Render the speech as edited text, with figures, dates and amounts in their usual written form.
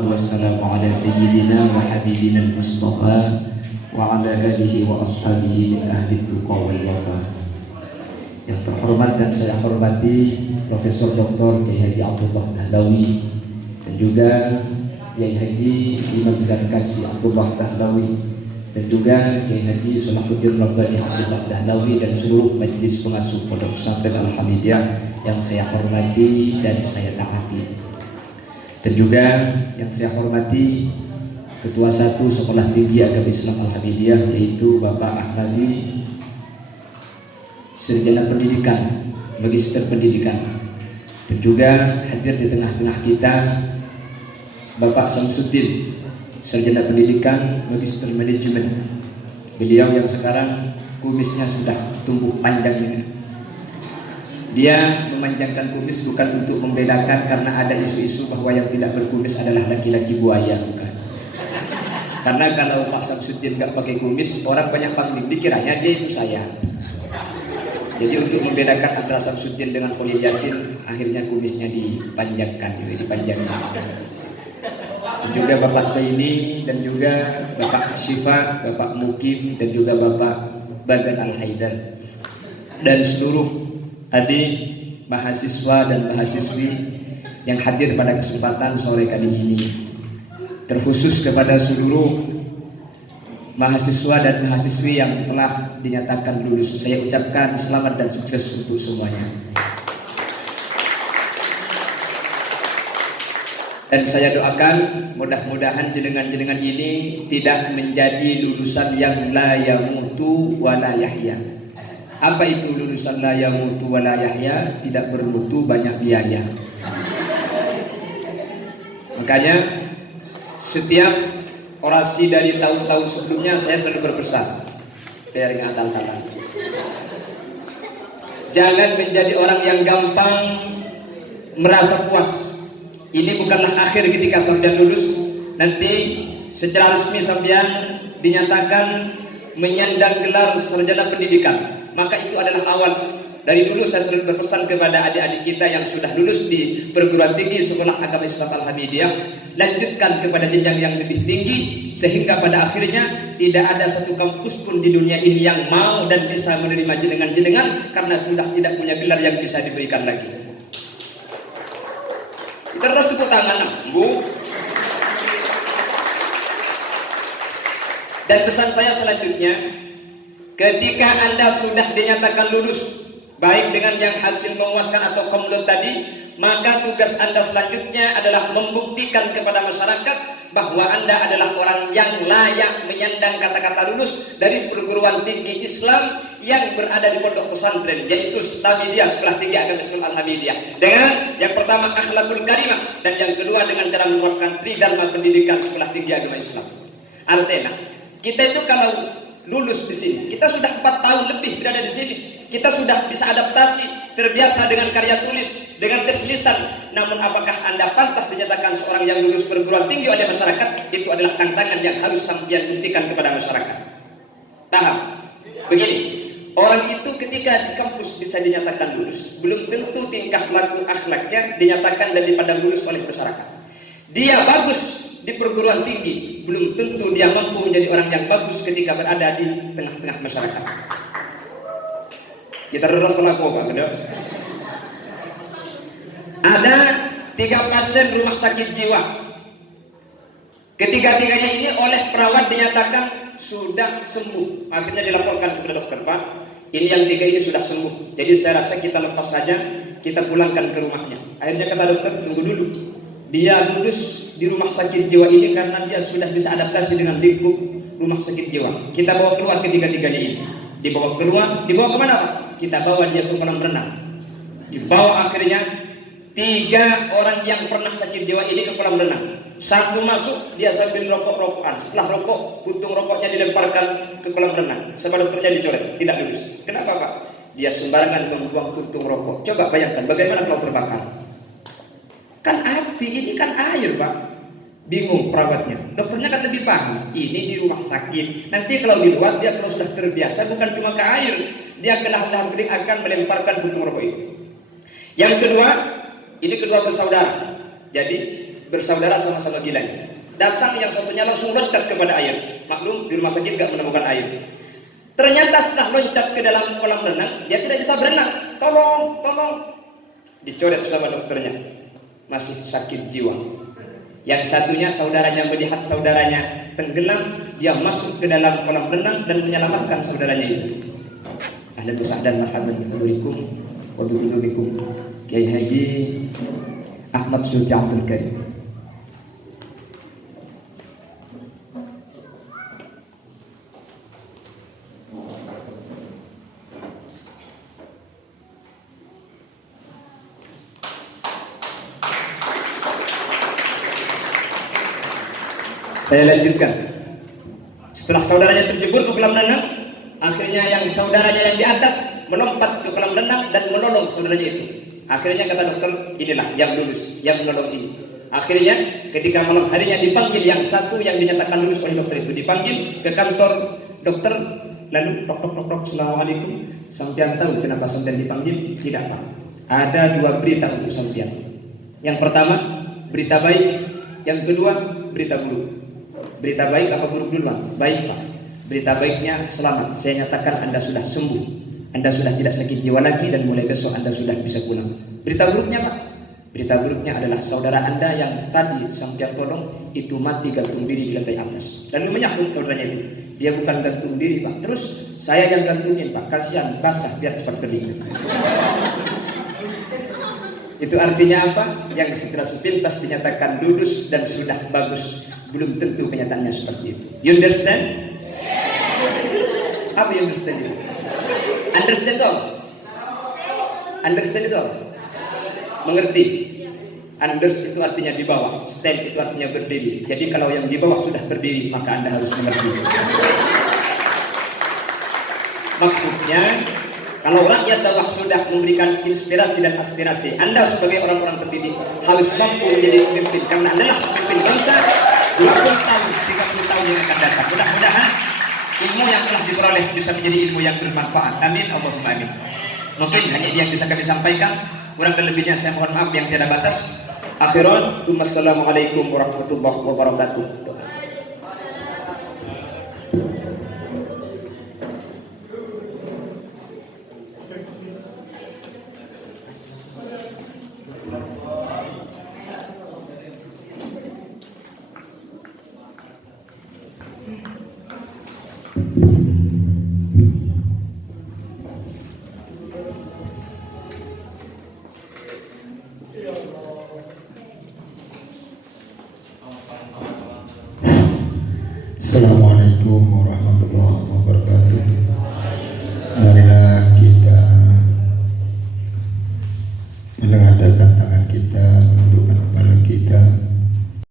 wassalatu wassalamu ala sayyidina wa habibina al-Mustafa wa ala alihi wa ashabihi min ahli tuqa wal wafa. Yang terhormat dan saya hormati Profesor Dr. Kiai Haji Abdullah Dahlawi dan juga Kiai Haji Imam Zarkasi Abdullah Dahlawi dan juga Kiai Haji Salahuddin Rabbani Abdullah Dahlawi dan seluruh majelis pengasuh Pondok Pesantren Al-Hamidiyah yang saya hormati dan saya taati. Dan juga yang saya hormati Ketua 1 Sekolah Tinggi Agama Islam Al-Hamidiyah, yaitu Bapak Ahmadi, Sarjana Pendidikan, Magister Pendidikan. Dan juga hadir di tengah-tengah kita Bapak Samsuddin, Sarjana Pendidikan, Magister Manajemen. Beliau yang sekarang kumisnya sudah tumbuh panjang ini. Dia memanjangkan kumis bukan untuk membedakan karena ada isu-isu bahwa yang tidak berkumis adalah laki-laki buaya, bukan. Karena kalau Pak Samsuddin nggak pakai kumis, orang banyak pangling, dikiranya dia itu saya. Jadi untuk membedakan antara Samsuddin dengan Poya Yasin, akhirnya kumisnya dipanjangkan, dipanjangkan. Juga Bapak Zaini dan juga Bapak Syifa, Bapak Mukim dan juga Bapak Badan Al-Haidar dan seluruh adik mahasiswa dan mahasiswi yang hadir pada kesempatan sore kali ini, terkhusus kepada seluruh mahasiswa dan mahasiswi yang telah dinyatakan lulus, saya ucapkan selamat dan sukses untuk semuanya. Dan saya doakan mudah-mudahan jenengan-jenengan ini tidak menjadi lulusan yang la yamutu wa la yahya. Apa itu lulusan la yamutu wa la yahya? Tidak bermutu, banyak biaya. Makanya setiap orasi dari tahun-tahun sebelumnya saya selalu berpesan dari atal-atal, jangan menjadi orang yang gampang merasa puas. Ini bukanlah akhir ketika sampean lulus. Nanti secara resmi sampean dinyatakan menyandang gelar sarjana pendidikan. Maka itu adalah awal. Dari dulu saya selalu berpesan kepada adik-adik kita yang sudah lulus di perguruan tinggi Sekolah Agama Islam Al-Hamidiyah, lanjutkan kepada jenjang yang lebih tinggi, sehingga pada akhirnya tidak ada satu kampus pun di dunia ini yang mau dan bisa menerima jenengan-jenengan karena sudah tidak punya gelar yang bisa diberikan lagi. Terus tepuk tangan, Bu. Dan pesan saya selanjutnya, ketika Anda sudah dinyatakan lulus, baik dengan yang hasil memuaskan atau komplot tadi, maka tugas Anda selanjutnya adalah membuktikan kepada masyarakat bahwa Anda adalah orang yang layak menyandang kata-kata lulus dari perguruan tinggi Islam yang berada di pondok pesantren, yaitu Hamidiyah, Sekolah Tinggi Agama Islam Al-Hamidiyah, dengan yang pertama akhlakul karimah dan yang kedua dengan cara menerapkan tridharma pendidikan Sekolah Tinggi Agama Islam. Artinya kita itu kalau lulus di sini, kita sudah 4 tahun lebih berada di sini, kita sudah bisa adaptasi, terbiasa dengan karya tulis, dengan tes lisan. Namun apakah Anda pantas dinyatakan seorang yang lulus perguruan tinggi oleh masyarakat? Itu adalah tantangan yang harus sampean buktikan kepada masyarakat. Paham? Begini, orang itu ketika di kampus bisa dinyatakan lulus, belum tentu tingkah laku akhlaknya dinyatakan dan dipandang lulus oleh masyarakat. Dia bagus di perguruan tinggi, belum tentu dia mampu menjadi orang yang bagus ketika berada di tengah-tengah masyarakat. Kita terus melakukan, benar? Ada 3 pasien rumah sakit jiwa. Ketiga-tiganya ini oleh perawat dinyatakan sudah sembuh. Akhirnya dilaporkan kepada dokter, Pak, ini yang 3 ini sudah sembuh. Jadi saya rasa kita lepas saja, kita pulangkan ke rumahnya. Akhirnya kata dokter, tunggu dulu. Dia lulus di rumah sakit jiwa ini karena dia sudah bisa adaptasi dengan lingkup rumah sakit jiwa. Kita bawa keluar ketiga-tiganya ini. Dibawa keluar, dibawa kemana, Pak? Kita bawa dia ke kolam renang. Dibawa akhirnya 3 orang yang pernah sakit jiwa ini ke kolam renang. Satu masuk, dia sambil rokok-rokokan. Setelah rokok, puntung rokoknya dilemparkan ke kolam renang. Sama dokternya dicoret, tidak lulus. Kenapa, Pak? Dia sembarangan membuang puntung rokok. Coba bayangkan bagaimana kalau terbakar. Kan api, ini kan air, Pak. Bingung perawatnya. Dokternya kan lebih paham. Ini di rumah sakit. Nanti kalau di luar, dia kalau sudah terbiasa bukan cuma ke air. Dia kena hampir akan melemparkan puntung rokok itu. Yang kedua, ini kedua bersaudara. Jadi bersaudara sama-sama gila. Datang yang satunya langsung loncat kepada air. Maklum di rumah sakit gak menemukan air. Ternyata setelah loncat ke dalam kolam renang, dia tidak bisa berenang. Tolong, tolong. Dicoret sama dokternya. Masih sakit jiwa. Yang satunya saudaranya melihat saudaranya tenggelam, dia masuk ke dalam kolam renang dan menyelamatkan saudaranya itu. Ahlan wa sahlan marhaban bihadurikum wa bihudubikum Kiai Haji Ahmad Sulti Abdul Karim. Saya lanjutkan. Setelah saudaranya terjebur ke kolam renang, akhirnya yang saudaranya yang di atas melompat ke kolam renang dan menolong saudaranya itu. Akhirnya kata dokter, inilah yang lulus, yang menolong ini. Akhirnya ketika malam harinya dipanggil yang satu yang dinyatakan lulus oleh dokter itu, dipanggil ke kantor dokter, lalu tok, assalamualaikum, sampean tahu kenapa sampean dipanggil? Tidak Pak. Ada dua berita untuk sampean. Yang pertama berita baik, yang kedua berita buruk. Berita baik apa buruk dulu Pak? Baik Pak. Berita baiknya selamat, saya nyatakan Anda sudah sembuh, Anda sudah tidak sakit jiwa lagi dan mulai besok Anda sudah bisa pulang. Berita buruknya Pak? Berita buruknya adalah saudara Anda yang tadi sampai tolong itu mati gantung diri di lantai atas. Lalu menyahut saudaranya itu, dia bukan gantung diri Pak, terus saya yang gantungin Pak, kasihan basah biar cepat kering. Itu artinya apa? Yang segera sepintas dinyatakan lulus dan sudah bagus, belum tentu kenyataannya seperti itu. You understand? Apa yang understand itu? Understand dong? Understand itu? Mengerti? Unders itu artinya di bawah, stand itu artinya berdiri. Jadi kalau yang di bawah sudah berdiri, maka Anda harus mengerti. Maksudnya, kalau rakyat bawah sudah memberikan inspirasi dan aspirasi, Anda sebagai orang-orang terdidik harus mampu menjadi pemimpin, karena Anda adalah pemimpin bangsa 20 tahun, 30 tahun yang akan datang. Mudah-mudahan ilmu yang telah diperoleh bisa menjadi ilmu yang bermanfaat. Amin, Allahumma amin. Mungkin hanya ini yang bisa kami sampaikan. Kurang dan lebihnya saya mohon maaf yang tiada batas. Akhiran, assalamualaikum warahmatullahi wabarakatuh. Assalamualaikum warahmatullahi wabarakatuh. Marilah kita menengadahkan tangan kita, menundukkan kepala kita,